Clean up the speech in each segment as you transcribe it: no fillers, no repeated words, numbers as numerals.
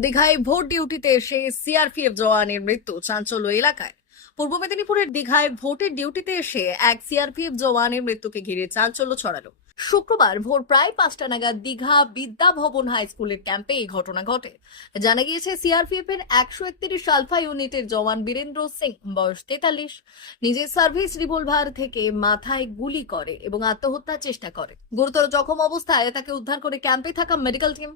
দীঘায় ভোট ডিউটিতে এসে সিআরপিএফ জওয়ানের মৃত্যু চাঞ্চল্য এলাকায়। পূর্ব মেদিনীপুরের দীঘায় ভোটের ডিউটিতে এসে এক সিআরপিএফ জওয়ানের মৃত্যুকে ঘিরে চাঞ্চল্য ছড়ালো। শুক্রবার ভোর প্রায় 5টা নাগাদ দীঘা বিদ্যা ভবন হাই স্কুলের ক্যাম্পে এই ঘটনা ঘটে। জানা গিয়েছে সিআরপিএফ এর 131 আলফা ইউনিটের জওয়ান বীরেন্দ্র সিং, বয়স 43, নিজের সার্ভিস রিভলভার থেকে মাথায় গুলি করে এবং আত্মহত্যার চেষ্টা করে। গুরুতর জখম অবস্থায় তাকে উদ্ধার করে ক্যাম্পে থাকা মেডিকেল টিম।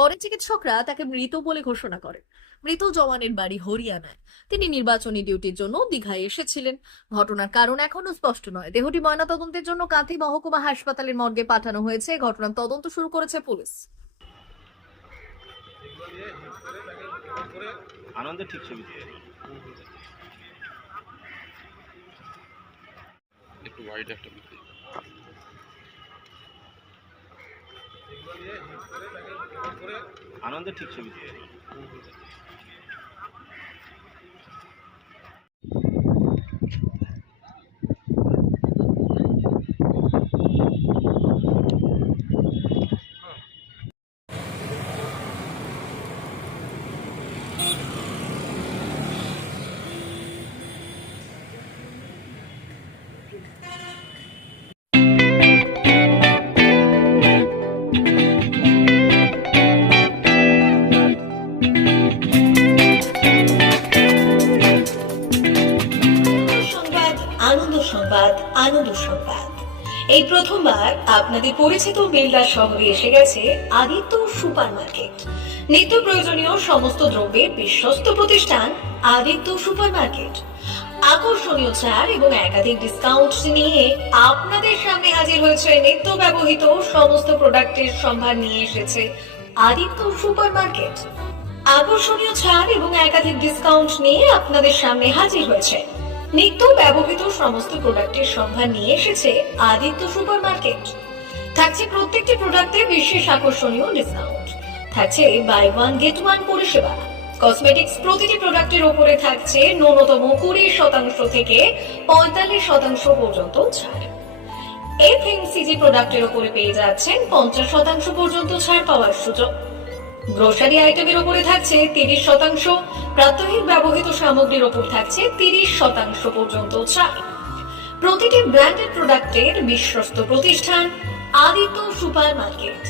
পরে চিকিৎসকরা তাকে মৃত বলে ঘোষণা করে। মৃত জওয়ানের বাড়ি হরিয়ানায়। তিনি নির্বাচনী ডিউটির জন্য দীঘায় এসেছিলেন। ঘটনার কারণ এখনো স্পষ্ট নয়। দেহটি ময়নাতদন্তের জন্য কাঁথি মহকুমা হাসপাতালের মর্গে পাঠানো হয়েছে। ঘটনার তদন্ত শুরু করেছে পুলিশ। আনন্দের ঠিক ছবি একটু ওয়াইড একটা আনন্দের ঠিক ছবি সংবাদ, আনন্দ সংবাদ, আনন্দ সংবাদ। এই প্রথমবার আপনাদের পরিচিত বেলদা শহরে এসে গেছে আদিত্য সুপার মার্কেট। নিত্য প্রয়োজনীয় সমস্ত দ্রব্যের বিশ্বস্ত প্রতিষ্ঠান আদিত্য সুপার মার্কেট। আকর্ষণীয় ছাড় এবং একাধিক ডিসকাউন্ট নিয়ে আপনাদের সামনে হাজির হয়েছে। নিত্য ব্যবহৃত সমস্ত প্রোডাক্টের সম্ভার নিয়ে এসেছে আদিত্য সুপার মার্কেট। আকর্ষণীয় ছাড় এবং একাধিক ডিসকাউন্ট নিয়ে আপনাদের সামনে হাজির হয়েছে। নিত্য ব্যবহৃত সমস্ত প্রোডাক্টের সম্ভার নিয়ে এসেছে আদিত্য সুপার মার্কেট। থাকছে প্রত্যেকটি প্রোডাক্টে বিশেষ আকর্ষণীয় ডিসকাউন্ট। থাকছে বাই ওয়ান গেট ওয়ান পরিষেবা। কসমেটিক্স প্রতিটি প্রোডাক্টের উপরে থাকছে ন্যূনতম 20% থেকে 45% পর্যন্ত ছাড়। এফএমসিজি প্রোডাক্টের উপরে পেয়ে যাচ্ছেন 50% পর্যন্ত ছাড় পাওয়ার সুযোগ। গ্রোসারি আইটেমের উপরে থাকছে 30%, প্রাত্যহিক ব্যবহৃত সামগ্রীর উপর থাকছে 30% পর্যন্ত ছাড়। প্রতিটি ব্র্যান্ডেড প্রোডাক্টের বিশ্বস্ত প্রতিষ্ঠান আদিত্য সুপার মার্কেট।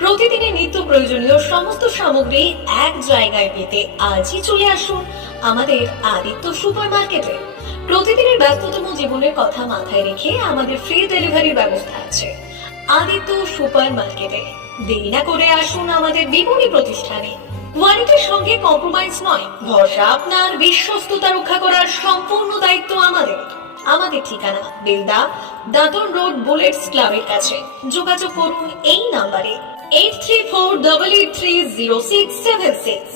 প্রতিদিনের নিত্য প্রয়োজনীয় সমস্ত সামগ্রী এক জায়গায় পেতে আজই চলে আসুন আমাদের আদিত্য সুপার মার্কেটে। প্রতিদিনের ব্যস্ততম জীবনের কথা মাথায় রেখে আমাদের ফ্রি ডেলিভারির ব্যবস্থা আছে আদিত্য সুপার মার্কেটে। দেরি না করে আসুন আমাদের বিপণী প্রতিষ্ঠানে। কোয়ালিটির সঙ্গে কম্প্রোমাইজ নয়, ভরসা আপনার, বিশ্বস্ততা রক্ষা করার সম্পূর্ণ দায়িত্ব আমাদের। আমাদের ঠিকানা বেলদা, দাদন রোড, বুলেটস ক্লাবের কাছে। যোগাযোগ করুন এই নাম্বারে 8348830676।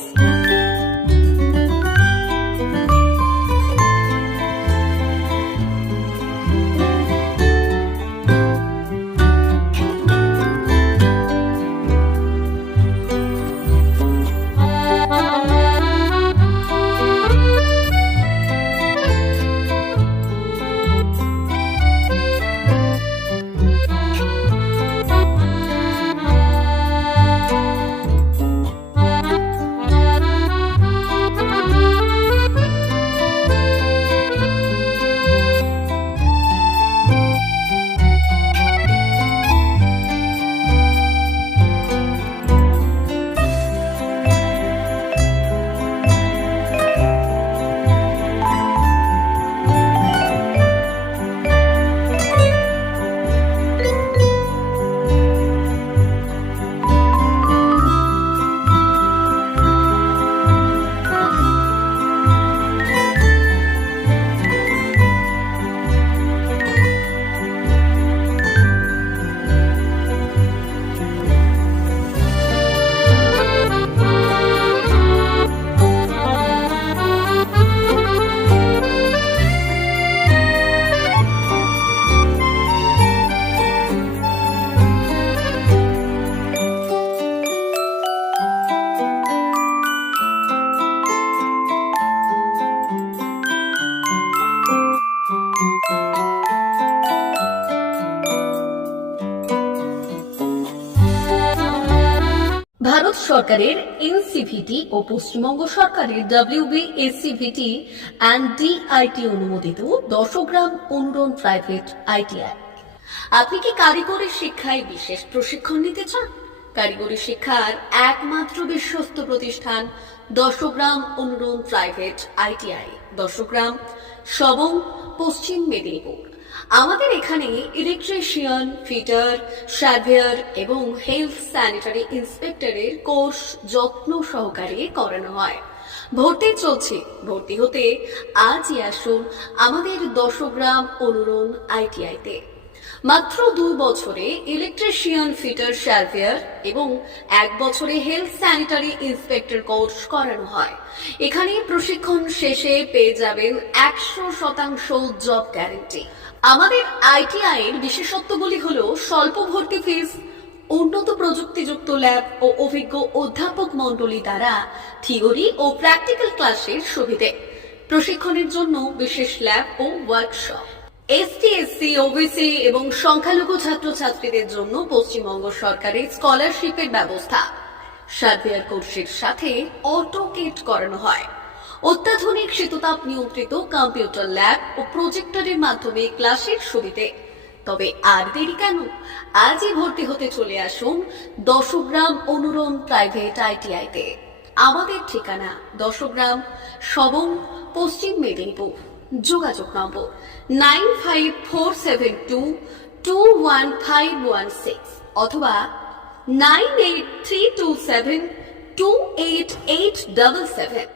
সরকারের এনসিভিটি ও পশ্চিমবঙ্গ সরকারের WBSCVT অ্যান্ড DIT অনুমোদিত 10 গ্রাম অনুরণ প্রাইভেট ITI। আপনি কি কারিগরি শিক্ষায় বিশেষ প্রশিক্ষণ নিতে চান? কারিগরি শিক্ষার একমাত্র বিশ্বস্ত প্রতিষ্ঠান 10 গ্রাম অনুরণ প্রাইভেট ITI, 10 গ্রাম, সবং, পশ্চিম মেদিনীপুর। আমাদের এখানে ইলেকট্রিশিয়ান, ফিটার, সার্ভেয়ার এবং হেলথ স্যানিটারি ইন্সপেক্টরের কোর্স যত্ন সহকারে করানো হয়। ভর্তি চলছে। ভর্তি হতে আজই আসুন আমাদের 10 গ্রাম অনুরণ ITI-তে। মাত্র 2 বছরে ইলেকট্রিশিয়ান, ফিটার, সার্ভেয়ার এবং 1 বছরে হেলথ স্যানিটারি ইন্সপেক্টর কোর্স করানো হয়। এখানে প্রশিক্ষণ শেষে পেয়ে যাবেন 100% জব গ্যারান্টি। আমাদের ITI এর বিশেষত্বগুলি হলো স্বল্প ভর্তি ফিস, উন্নত প্রযুক্তিযুক্ত ল্যাব ও অভিজ্ঞ অধ্যাপক মণ্ডলী দ্বারা থিওরি ও প্র্যাকটিক্যাল ক্লাসের সুবিধে, প্রশিক্ষণের জন্য বিশেষ ল্যাব ও ওয়ার্কশপ, ST, SC, OBC এবং সংখ্যালঘু ছাত্রছাত্রীদের জন্য পশ্চিমবঙ্গ সরকারের স্কলারশিপের ব্যবস্থা। সার্ভেয়ার কোর্সের সাথে অটোকেট করানো হয়। অত্যাধুনিক শীততাপ নিয়ন্ত্রিত কম্পিউটার ল্যাব ও প্রজেক্টরের মাধ্যমে ক্লাসের সুবিধে। তবে আর দেরি কেন? আজই ভর্তি হতে চলে আসুন 10 গ্রাম অনুরণ প্রাইভেট ITI-তে। আমাদের ঠিকানা 10 গ্রাম, সবং, পশ্চিম মেদিনীপুর। যোগাযোগ নম্বর 9547221516 অথবা 9832728877।